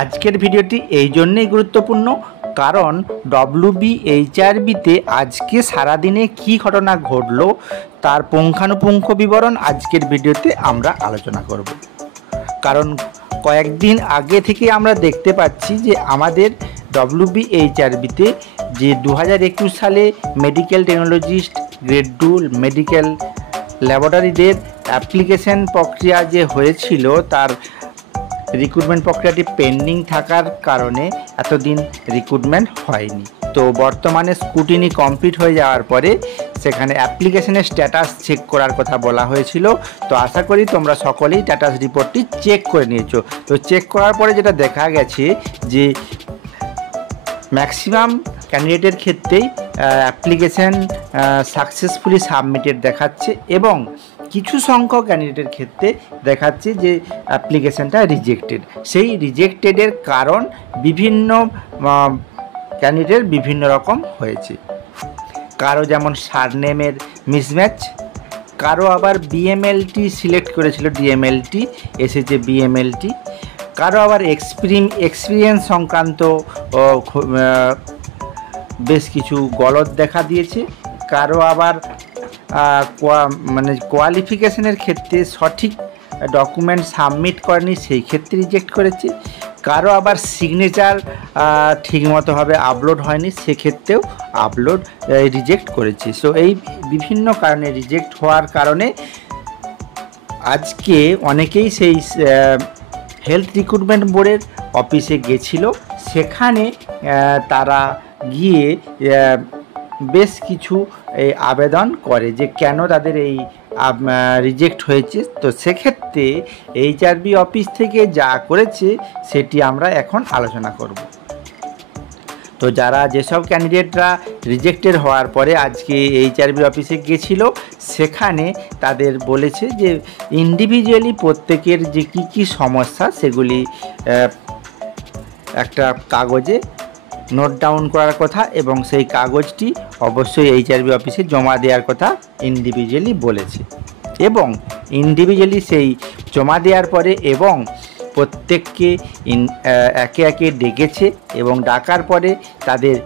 আজকের ভিডিওটি এই জন্যই গুরুত্বপূর্ণ কারণ ডব্লিউবিএইচআরবিতে আজকে সারাদিনে কি ঘটনা ঘটলো তার পুঙ্খানুপুঙ্খ বিবরণ আজকের ভিডিওতে আমরা আলোচনা করব। কারণ কয়েকদিন আগে থেকে আমরা দেখতে পাচ্ছি যে আমাদের ডব্লিউবিএইচআরবিতে যে 2021 সালে মেডিকেল টেকনোলজিস্ট গ্রেড 2 মেডিকেল ল্যাবরেটরিদের অ্যাপ্লিকেশন প্রক্রিয়া যে হয়েছিল তার রিক্রুটমেন্ট প্রক্রিয়াটি পেন্ডিং থাকার কারণে এতদিন রিক্রুটমেন্ট হয়নি। তো বর্তমানে স্ক্রুটিনি কমপ্লিট হয়ে যাওয়ার পরে সেখানে অ্যাপ্লিকেশনের স্ট্যাটাস চেক করার কথা বলা হয়েছিল। তো আশা করি তোমরা সকলেই স্ট্যাটাস রিপোর্টটি চেক করে নিয়েছো। তো চেক করার পরে যেটা দেখা গেছে যে ম্যাক্সিমাম ক্যান্ডিডেটের ক্ষেত্রেই অ্যাপ্লিকেশন সাকসেসফুলি সাবমিটেড দেখাচ্ছে এবং কিছু সংখ্যক ক্যান্ডিডেটের ক্ষেত্রে দেখাচ্ছে যে অ্যাপ্লিকেশনটা রিজেক্টেড। সেই রিজেক্টেডের কারণ বিভিন্ন ক্যান্ডিডেট বিভিন্ন রকম হয়েছে। কারো যেমন সারনেমের মিসম্যাচ, কারো আবার বিএমএলটি সিলেক্ট করেছিল ডিএমএলটি এসেছে বিএমএলটি, কারো আবার এক্সপিরিয়েন্স সংক্রান্ত বেশ কিছু গলদ দেখা দিয়েছে, কারো আবার কোয়ালিফিকেশনের ক্ষেত্রে সঠিক ডকুমেন্ট সাবমিট করেনি সেই ক্ষেত্রে রিজেক্ট করেছে, কারো আবার সিগনেচার ঠিকমতোভাবে আপলোড হয়নি সেক্ষেত্রেও রিজেক্ট করেছে। সো এই বিভিন্ন কারণে রিজেক্ট হওয়ার কারণে আজকে অনেকেই সেই হেলথ রিক্রুটমেন্ট বোর্ডের অফিসে গেছিল। সেখানে তারা গিয়ে বেশ কিছু আবেদন করে যে কেন তাদের এই রিজেক্ট হয়েছে। তো সেক্ষেত্রে এইচআরবি অফিস থেকে যা করেছে সেটি আমরা এখন আলোচনা করব। তো যেসব ক্যান্ডিডেটরা রিজেক্টেড হওয়ার পরে আজকে এইচআরবি অফিসে গেছিল সেখানে তাদের বলেছে যে ইন্ডিভিজুয়ালি প্রত্যেকের যে কী সমস্যা সেগুলি একটা কাগজে নোট ডাউন করার কথা এবং সেই কাগজটি অবশ্যই এইচআরবি অফিসে জমা দেওয়ার কথা ইন্ডিভিজুয়ালি বলেছে এবং ইন্ডিভিজুয়ালি সেই জমা দেওয়ার পরে এবং প্রত্যেককে একে একে ডেকেছে এবং ডাকার পরে তাদের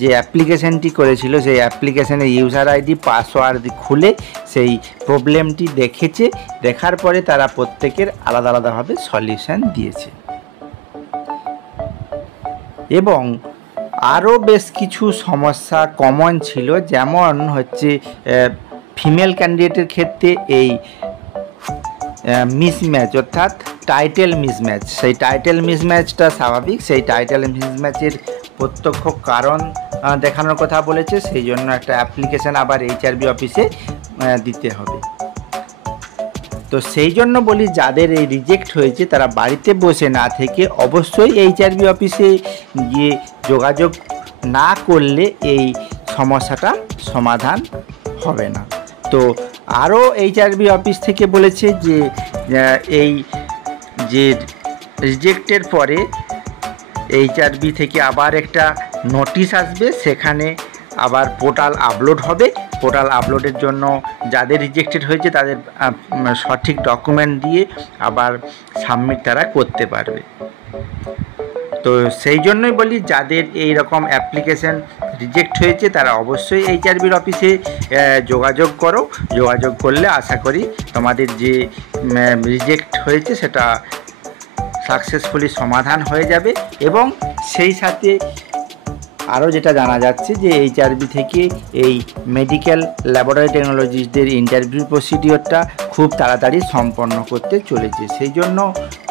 যে অ্যাপ্লিকেশনটি করেছিল সেই অ্যাপ্লিকেশনের ইউজার আইডি পাসওয়ার্ড খুলে সেই প্রবলেমটি দেখেছে। দেখার পরে তারা প্রত্যেকের আলাদা আলাদাভাবে সলিউশন দিয়েছে এবং আরও বেশ কিছু সমস্যা কমন ছিল, যেমন হচ্ছে ফিমেল ক্যান্ডিডেটের ক্ষেত্রে এই মিসম্যাচ অর্থাৎ টাইটেল মিসম্যাচ। সেই টাইটেল মিসম্যাচটা স্বাভাবিক, সেই টাইটেল মিসম্যাচের প্রত্যক্ষ কারণ দেখানোর কথা বলেছে, সেই জন্য একটা অ্যাপ্লিকেশান আবার এইচআরবি অফিসে দিতে হবে। তো সেই জন্য বলি যাদের এই রিজেক্ট হয়েছে তারা বাড়িতে বসে না থেকে অবশ্যই এইচআরবি অফিসে গিয়ে যোগাযোগ না করলে এই সমস্যাটা সমাধান হবে না। তো আরও এইচআরবি অফিস থেকে বলেছে যে এই যে রিজেক্টের পরে এইচআরবি থেকে আবার একটা নোটিশ আসবে, সেখানে আবার পোর্টাল আপলোড হবে। পোর্টাল আপলোডের জন্য যাদের রিজেক্টেড হয়েছে তাদের সঠিক ডকুমেন্ট দিয়ে আবার সাবমিট তারা করতে পারবে। তো সেই জন্যই বলি যাদের এই রকম অ্যাপ্লিকেশান রিজেক্ট হয়েছে তারা অবশ্যই এইচআরবির অফিসে যোগাযোগ করো। যোগাযোগ করলে আশা করি তোমাদের যে রিজেক্ট হয়েছে সেটা সাকসেসফুলি সমাধান হয়ে যাবে। এবং সেই সাথে আরও যেটা জানা যাচ্ছে যে এইচআরবি থেকে এই মেডিকেল ল্যাবরেটরি টেকনোলজিস্টদের ইন্টারভিউ প্রসিডিওরটা খুব তাড়াতাড়ি সম্পন্ন করতে চলেছে। সেই জন্য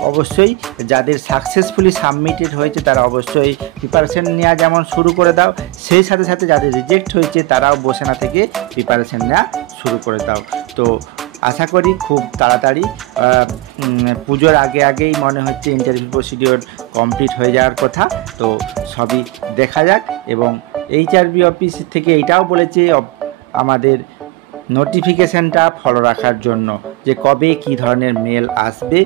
অবশ্যই যাদের সাকসেসফুলি সাবমিটেড হয়েছে তারা অবশ্যই প্রিপারেশন নেওয়া যেমন শুরু করে দাও, সেই সাথে সাথে যাদের রিজেক্ট হয়েছে তারাও বসে না থেকে প্রিপারেশন নেওয়া শুরু করে দাও। তো আশা করি খুব তাড়াতাড়ি পুজোর আগেই মনে হচ্ছে ইন্টারভিউ প্রসিডিওর কমপ্লিট হয়ে যাওয়ার কথা। তো সবই দেখা যাক। এবং এইচআরবি অফিস থেকে এটাও বলেছে আমাদের নোটিফিকেশানটা ফলো রাখার জন্য যে কবে কী ধরনের মেল আসবে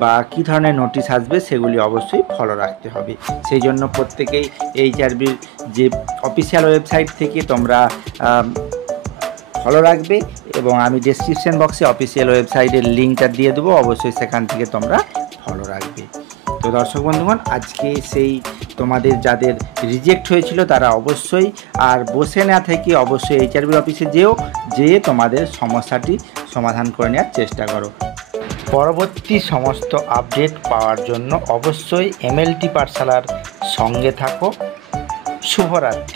বা কী ধরনের নোটিশ আসবে সেগুলি অবশ্যই ফলো রাখতে হবে। সেই জন্য প্রত্যেকেই এইচআরবির যে অফিসিয়াল ওয়েবসাইট থেকে তোমরা ফলো রাখবে এবং আমি ডেসক্রিপশন বক্সে অফিসিয়াল ওয়েবসাইটের লিঙ্কটা দিয়ে দেবো, অবশ্যই সেখান থেকে তোমরা ফলো রাখবে। তো তো দর্শক বন্ধুগণ, আজকে সেই তোমাদের যাদের রিজেক্ট হয়েছিল তারা অবশ্যই আর বসে না থেকে অবশ্যই এইচআরবি অফিসে যেয়ে তোমাদের সমস্যাটি সমাধান করে নেওয়ার চেষ্টা করো। পরবর্তী সমস্ত আপডেট পাওয়ার জন্য অবশ্যই এমএলটি পাঠশালার সঙ্গে থাকো। শুভরাত্রি।